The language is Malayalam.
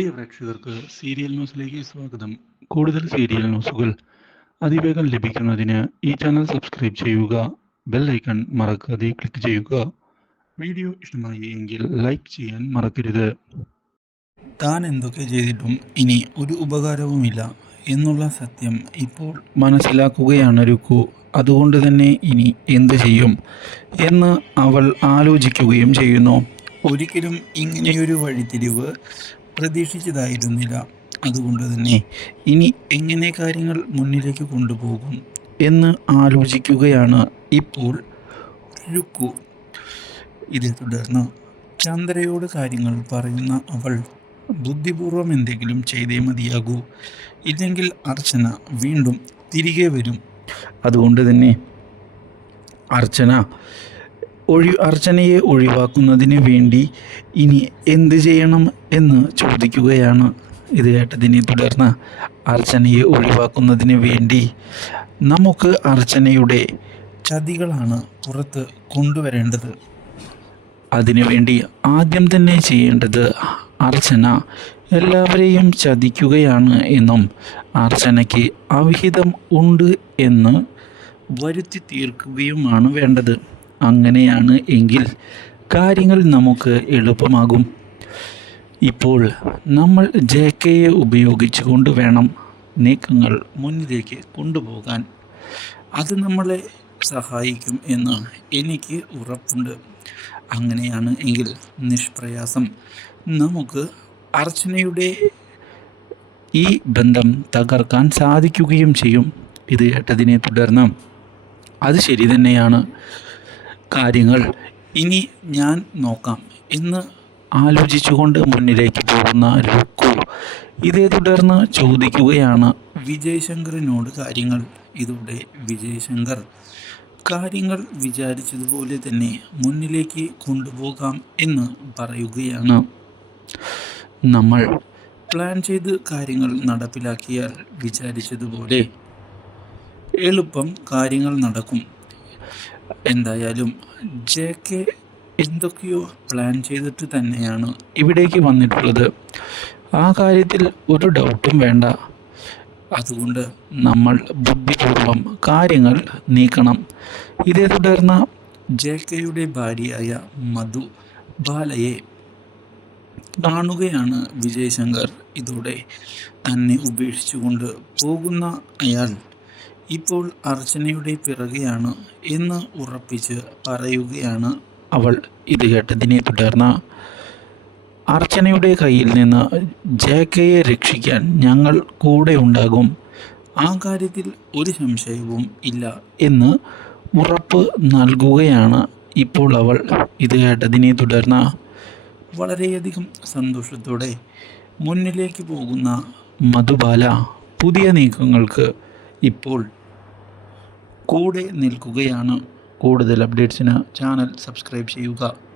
പ്രിയ പ്രേക്ഷകർക്ക് സീരിയൽ ന്യൂസിലേക്ക് സ്വാഗതം. കൂടുതൽ സീരിയൽ ന്യൂസുകൾ അതിവേഗം ലഭിക്കുന്നതിന് ഈ ചാനൽ സബ്സ്ക്രൈബ് ചെയ്യുക ബെൽ ഐക്കൺ മറക്കാതെ ക്ലിക്ക് ചെയ്യുക. വീഡിയോ ഇഷ്ടമായി എങ്കിൽ ലൈക്ക് ചെയ്യാൻ മറക്കരുത്. താൻ എന്തൊക്കെ ചെയ്തിട്ടും ഇനി ഒരു ഉപകാരവുമില്ല എന്നുള്ള സത്യം ഇപ്പോൾ മനസ്സിലാക്കുകയാണ് രുക്കു. അതുകൊണ്ട് തന്നെ ഇനി എന്ത് ചെയ്യും എന്ന് അവൾ ആലോചിക്കുകയും ചെയ്യുന്നു. ഒരിക്കലും ഇങ്ങനെയൊരു വഴിത്തിരിവ് പ്രതീക്ഷിച്ചതായിരുന്നില്ല. അതുകൊണ്ട് തന്നെ ഇനി എങ്ങനെ കാര്യങ്ങൾ മുന്നിലേക്ക് കൊണ്ടുപോകും എന്ന് ആലോചിക്കുകയാണ് ഇപ്പോൾ രുക്കു. ഇതേ തുടർന്ന് ചന്ദ്രയോട് കാര്യങ്ങൾ പറയുന്ന അവൾ ബുദ്ധിപൂർവം എന്തെങ്കിലും ചെയ്തേ മതിയാകൂ. ഇല്ലെങ്കിൽ അർച്ചന വീണ്ടും തിരികെ വരും. അതുകൊണ്ട് തന്നെ അർച്ചന ഒഴി അർച്ചനയെ ഒഴിവാക്കുന്നതിന് വേണ്ടി ഇനി എന്ത് ചെയ്യണം എന്ന് ചോദിക്കുകയാണ്. ഇത് കേട്ടതിനെ തുടർന്ന് അർച്ചനയെ ഒഴിവാക്കുന്നതിന് വേണ്ടി നമുക്ക് അർച്ചനയുടെ ചതികളാണ് പുറത്ത് കൊണ്ടുവരേണ്ടത്. അതിനുവേണ്ടി ആദ്യം തന്നെ ചെയ്യേണ്ടത് അർച്ചന എല്ലാവരെയും ചതിക്കുകയാണ് എന്നും അർച്ചനയ്ക്ക് അവിഹിതം ഉണ്ട് എന്ന് വരുത്തി തീർക്കുകയുമാണ് വേണ്ടത്. അങ്ങനെയാണ് എങ്കിൽ കാര്യങ്ങൾ നമുക്ക് എളുപ്പമാകും. ഇപ്പോൾ നമ്മൾ ജെ കെയെ ഉപയോഗിച്ചുകൊണ്ട് വേണം നീക്കങ്ങൾ മുന്നിലേക്ക് കൊണ്ടുപോകാൻ. അത് നമ്മളെ സഹായിക്കും എന്ന് എനിക്ക് ഉറപ്പുണ്ട്. അങ്ങനെയാണ് എങ്കിൽ നിഷ്പ്രയാസം. നമുക്ക് അർച്ചനയുടെ ഈ ബന്ധം തകർക്കാൻ സാധിക്കുകയും ചെയ്യും. ഇത് കേട്ടതിനെ തുടർന്ന്. അത് ശരി തന്നെയാണ്. കാര്യങ്ങൾ ഇനി ഞാൻ നോക്കാം എന്ന് ആലോചിച്ചുകൊണ്ട് മുന്നിലേക്ക് പോകുന്ന രുക്കു ഇതേ തുടർന്ന് ചോദിക്കുകയാണ്. വിജയശങ്കറിനോട് കാര്യങ്ങൾ. ഇതോടെ വിജയശങ്കർ കാര്യങ്ങൾ വിചാരിച്ചതുപോലെ തന്നെ മുന്നിലേക്ക് കൊണ്ടുപോകാം എന്ന് പറയുകയാണ്. നമ്മൾ പ്ലാൻ ചെയ്ത് കാര്യങ്ങൾ നടപ്പിലാക്കിയാൽ വിചാരിച്ചതുപോലെ എളുപ്പം കാര്യങ്ങൾ നടക്കും. എന്തായാലും ജെ കെ എന്തൊക്കെയോ പ്ലാൻ ചെയ്തിട്ട് തന്നെയാണ് ഇവിടേക്ക് വന്നിട്ടുള്ളത്. ആ കാര്യത്തിൽ ഒരു ഡൗട്ടും വേണ്ട. അതുകൊണ്ട് നമ്മൾ ബുദ്ധിപൂർവം കാര്യങ്ങൾ നീക്കണം. ഇതേ തുടർന്ന് ജെ കെയുടെ ഭാര്യയായ മധു ബാലയെ കാണുകയാണ് വിജയ് ശങ്കർ. ഇതോടെ തന്നെ ഉപേക്ഷിച്ചുകൊണ്ട് പോകുന്ന അയാൾ ഇപ്പോൾ അർച്ചനയുടെ പിറകെയാണ് എന്ന് ഉറപ്പിച്ച് പറയുകയാണ്. അവൾ ഇത് കേട്ടതിനെ തുടർന്ന് അർച്ചനയുടെ കയ്യിൽ നിന്ന് ജേക്കയെ രക്ഷിക്കാൻ ഞങ്ങൾ കൂടെ ഉണ്ടാകും. ആ കാര്യത്തിൽ ഒരു സംശയവും ഇല്ല എന്ന് ഉറപ്പ് നൽകുകയാണ് ഇപ്പോൾ അവൾ. ഇത് കേട്ടതിനെ തുടർന്ന് വളരെയധികം സന്തോഷത്തോടെ മുന്നിലേക്ക് പോകുന്ന മധുബാല പുതിയ നീക്കങ്ങൾക്ക് ഇപ്പോൾ കൂടെ നിൽക്കുകയാണ്. കൂടുതൽ അപ്ഡേറ്റ്സിന് ചാനൽ സബ്സ്ക്രൈബ് ചെയ്യുക.